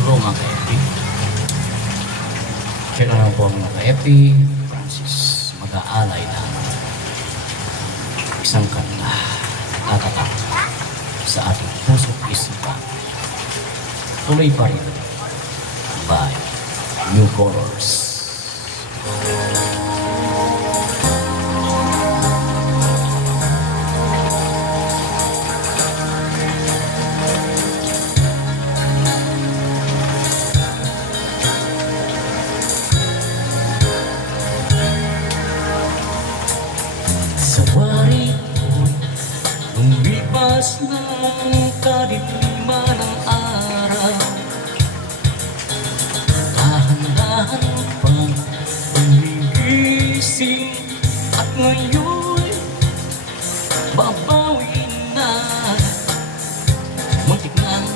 Hello mga ka-FP. Siya na lang po ang mga ka-FP. Francis, mag-aalay na isang kanta tatatak sa ating puso't isipan. Tuloy pa rin by New Colors. Sa wari ko'y lumipas ng kadiliman ng araw. Dahan-dahan pang gumigising at ngayon babawi na. Muntik nang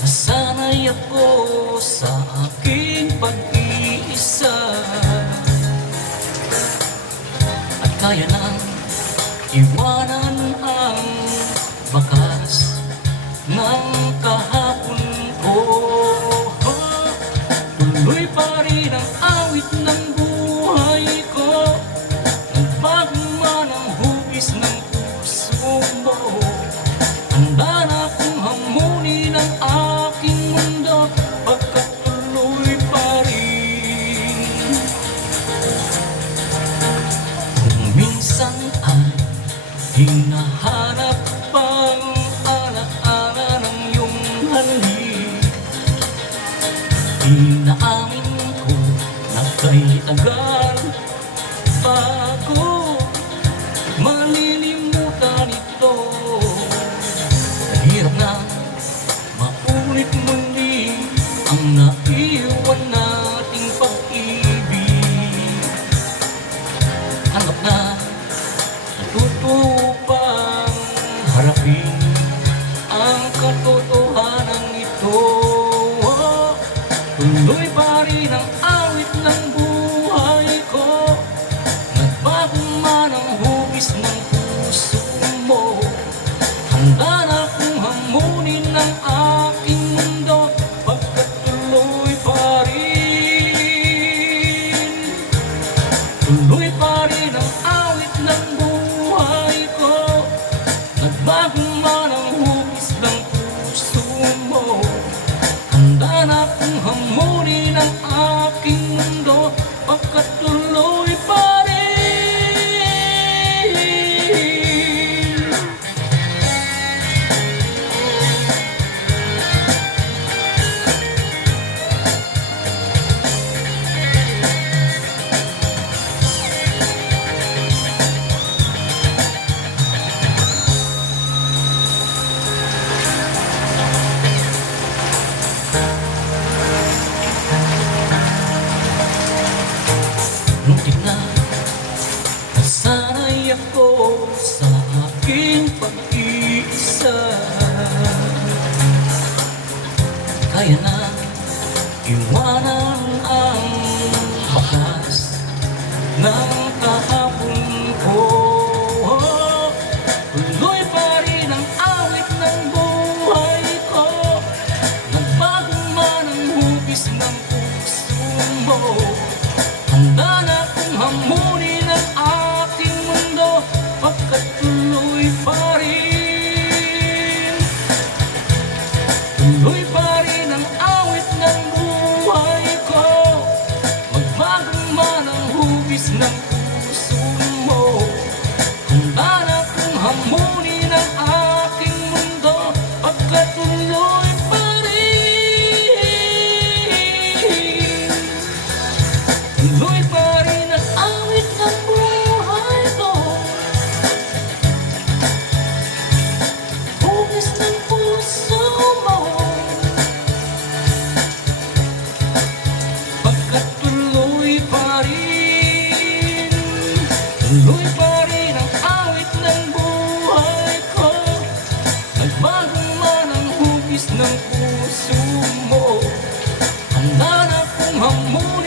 nasanay ako sa aking pag-iisa at kaya nang iwanan ang bakas ng kahapon ko. Tuloy pa rin ang awit ng buhay ko, nagbago man ang hugis ng puso mo. Handa na akong hamunin ang aking mundo, pagkat tuloy pa rin. Kung minsan ay hinahanap ang alaala ng iyong halik, inaamin ko na kay tagal bago malilimutan ito. Nahirap na maulit muli ang naiwan nating pag-ibig. Hanap na natuto pang harapin ang katotohanan ito. Tuloy pa rin ang awit ng buhay ko, nagbago man ang hugis ng puso mo. Handa na akong hamunin ang aking mundo, pagkat tuloy pa rin. Tuloy pa rin ang awit ng buhay ko, nagbago man ang hugis ng puso mo. Handa na akong hamunin ang aking mundo, pagkat tuloy pa rin. Muntik na nasanay ako sa aking pag-iisa, kaya na iwanan ang bakas ng kahapon ko. Tuloy pa rin ang awit ng buhay ko, nagbago man ang hugis ng puso mo. Handa na akong hamunin ang aking mundo, pagkat tuloy pa rin. Tuloy pa rin ang awit ng buhay ko, magbago man ang hugis ng puso mo. Handa na akong hamunin ang aking mundo, pagkat tuloy pa rin. Tuloy pa rin ang awit ng buhay ko, hugis ng puso mo. Pagkat tuloy pa rin. Tuloy pa rin ang awit ng buhay ko, nagbago man ang hugis ng puso mo. Handa na akong hamunin